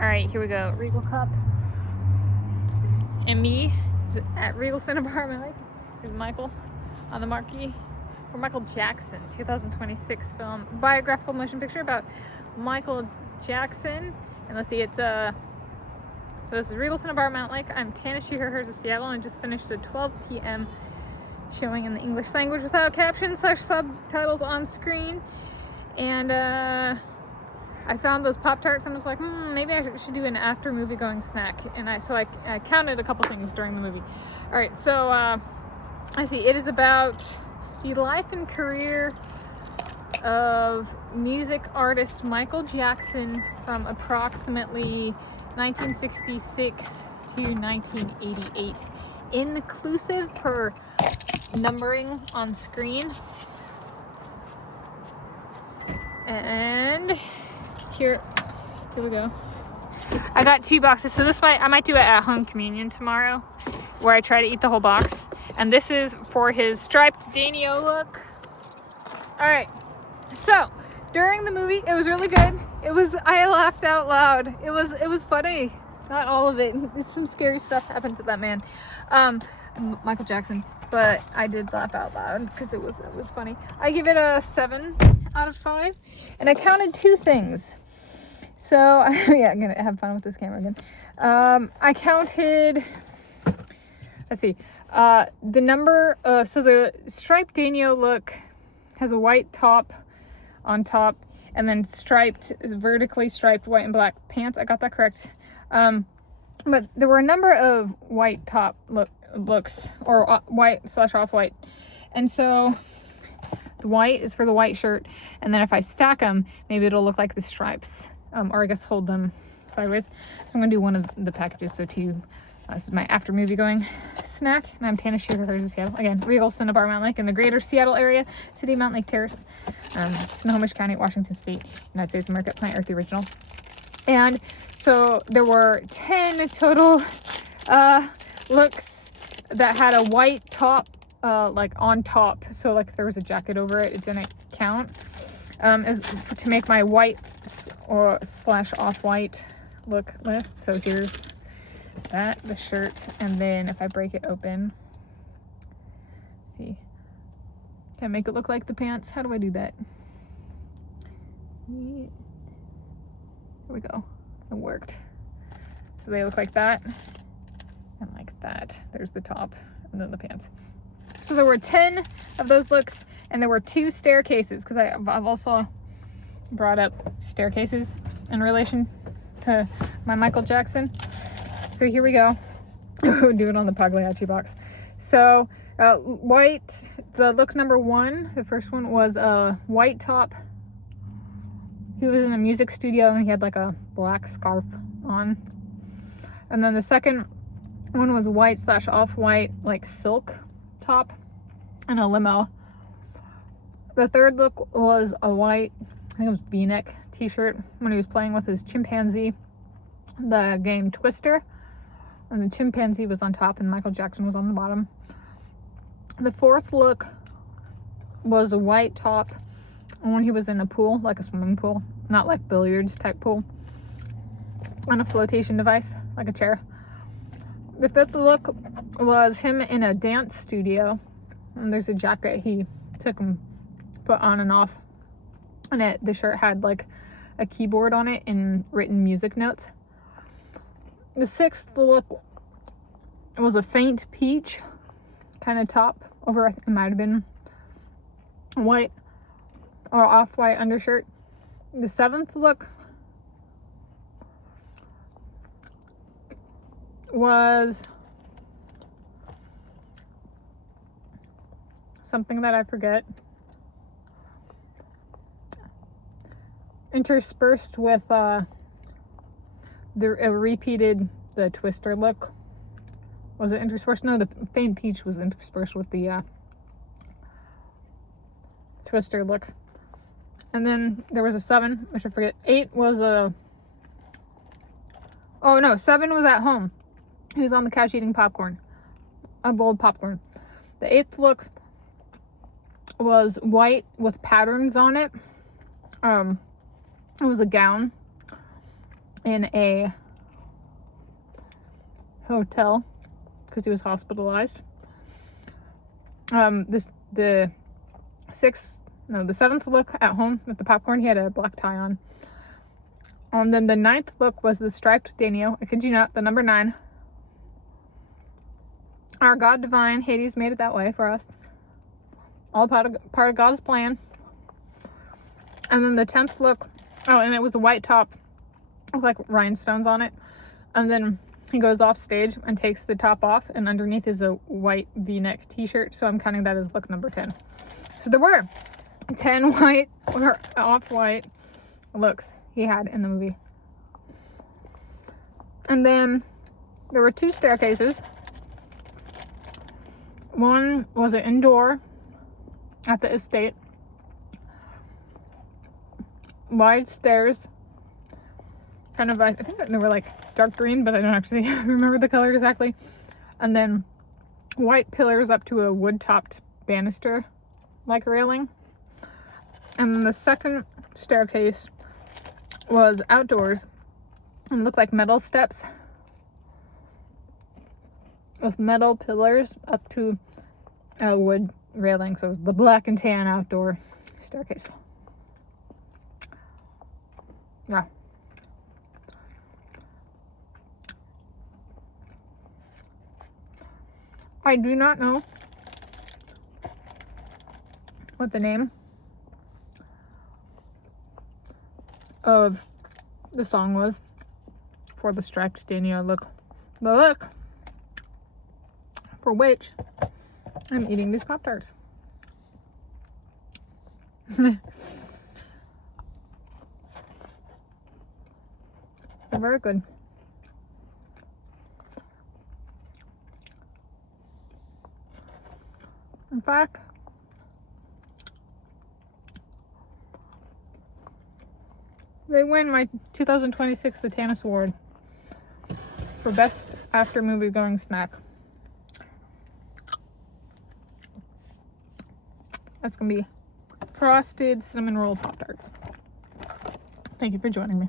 Alright, here we go. Regal Cup. And me at Regal Cinebarre Mountlake. Here's Michael on the marquee for Michael Jackson, 2026 film, biographical motion picture about Michael Jackson. And let's see, so this is Regal Cinebarre Mountlake. I'm Tanis Award of Seattle, and I just finished a 12 p.m. showing in the English language without captions / subtitles on screen. And I found those Pop Tarts and was like, maybe I should do an after movie going snack. And I counted a couple things during the movie. All right, so I see it is about the life and career of music artist Michael Jackson from approximately 1966 to 1988, inclusive per numbering on screen. And here we go. I got 2 boxes, so I might do it at home communion tomorrow, where I try to eat the whole box. And this is for his striped Danio look. All right, so during the movie, it was really good. I laughed out loud. It was funny. Not all of it. Some scary stuff happened to that man, Michael Jackson. But I did laugh out loud because it was funny. I give it a 7 out of 5, and I counted 2 things. So yeah, I'm gonna have fun with this camera again. I counted. Let's see. The number. So the striped Danio look has a white top on top, and then vertically striped white and black pants. I got that correct. But there were a number of white top looks, or white / off-white, and so the white is for the white shirt, and then if I stack them, maybe it'll look like the stripes, or I guess hold them sideways. So I'm gonna do one of the packages. So this is my after movie going snack, and I'm Tanis Award of Seattle. Again, Regal Cinebarre Mountlake in the greater Seattle area, city of Mountlake Terrace, Snohomish County, Washington State, United States of America, Planet Earth, the original. And so there were 10 total looks that had a white top, like on top. So like if there was a jacket over it, it didn't count. To make my white or / off-white look list. So here's the shirt, and then if I break it open, see, can I make it look like the pants? How do I do that? Here we go. It worked. So they look like that and like that. There's the top and then the pants. So there were 10 of those looks, and there were 2 staircases, because I've also brought up staircases in relation to my Michael Jackson. So here we go. We'll do it on the Pagliacci box. So white, the look number 1, the first one was a white top. He was in a music studio and he had like a black scarf on. And then the second one was white / off-white, like silk top and a limo. The third look was a white, I think it was V-neck t-shirt, when he was playing with his chimpanzee, the game Twister. And the chimpanzee was on top and Michael Jackson was on the bottom. The fourth look was a white top when he was in a pool, like a swimming pool, not like billiards type pool, on a flotation device, like a chair. The fifth look was him in a dance studio, and there's a jacket he took and put on and off, and the shirt had like a keyboard on it and written music notes. The sixth look was a faint peach kind of top over, I think it might have been white or off-white undershirt. The seventh look was something that I forget, interspersed with repeated the Twister look. Was it interspersed? No, the faint peach was interspersed with the Twister look. And then there was a 7, which I forget. 8 was 7 was at home. He was on the couch eating popcorn, a bowl of popcorn. The 8th look was white with patterns on it. It was a gown, in a hotel because he was hospitalized. The seventh look at home with the popcorn, he had a black tie on. And then the ninth look was the striped Daniel. I kid you not, the number 9. Our God divine, Hades made it that way for us. All part of God's plan. And then the 10th look, and it was a white top with like rhinestones on it. And then he goes off stage and takes the top off, and underneath is a white V-neck t-shirt. So I'm counting that as look number 10. So there were 10 white or off-white looks he had in the movie. And then there were 2 staircases. One was an indoor at the estate. Wide stairs. Kind of, I think they were like dark green, but I don't actually remember the color exactly. And then white pillars up to a wood-topped banister like railing. And then the second staircase was outdoors and looked like metal steps with metal pillars up to a wood railing. So it was the black and tan outdoor staircase. Yeah. I do not know what the name of the song was for the striped Daniel look. The look for which I'm eating these Pop Tarts. They're very good. In fact, they win my 2026 the Tanis Award for best after movie going snack. That's gonna be frosted cinnamon roll Pop Tarts. Thank you for joining me.